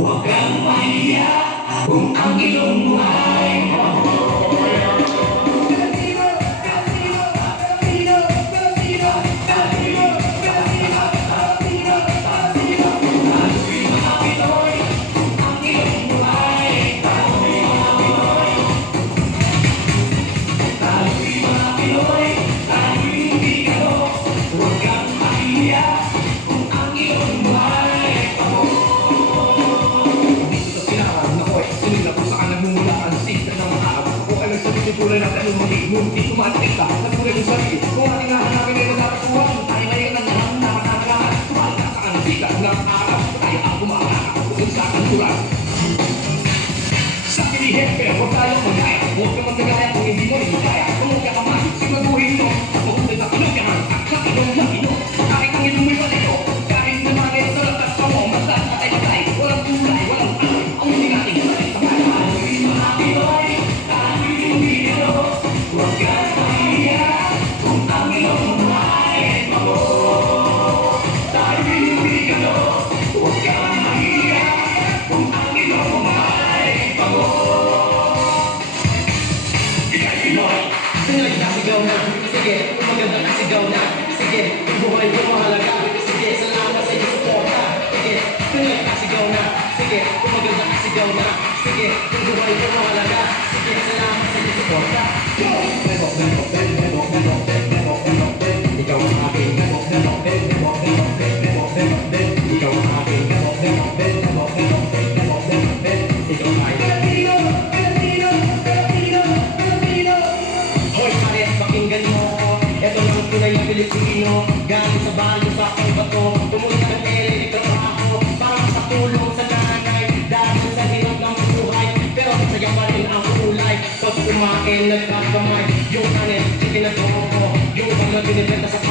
Huwag kang mahiya kung ang ilong mo ay kulay ng tanong mag-iinom, di tumatik ka, nagkulay ng sarili. Kung ating hahanapin ay magkakasuhan, tayo ngayon ang nahang nakakarahan. Tumahal ka sa kanasika ng araw, tayo ang kumakaka, kung sa kanturan. Sa kinihepe, huwag tayong magaya, huwag ka magkagaya kung hindi mo rin kaya. Kung huwag ka kamay, siguraduhin mo, mabuti na kilong ka man, at sa ilong mag-inom. Kahit ang ilong may palito, kahit naman ay sa latas pa mo, masas at ay patay, walang kulay, walang alam, ang hindi natin sa kaya. Aluin mga Pinoy, huwag kang mahiya kung ang ilong mo ay mago. Tayo binibigano. Huwag kang mahiya kung ang ilong mo ay mago. Ika'y Pinoy. Pinoy na sigaw na. Sige, kung maganda na sigaw na. Sige, kung buhay ko mahalaga. Sige, salamat sa iyong suporta. Sige, Pinoy na sigaw na. Sige, kung maganda na sigaw na. Sige, kung buhay ko mahalaga. Sige, salamat sa iyong suporta. Ikaw ang aking ikaw ang aking ikaw Hoy pare, pakinggan mo. Ito lang tunay na Pilipino. Galing sa bayo sa aking bato. Pumunta ng tele, itrabaho para sa tulong sa nanay. Dahil sa hirap ng buhay, pero masaya pa rin ang kulay. Pag kumain, nagkakamay. Yung kanin, chicken na toko. Yung pagla binibenta sa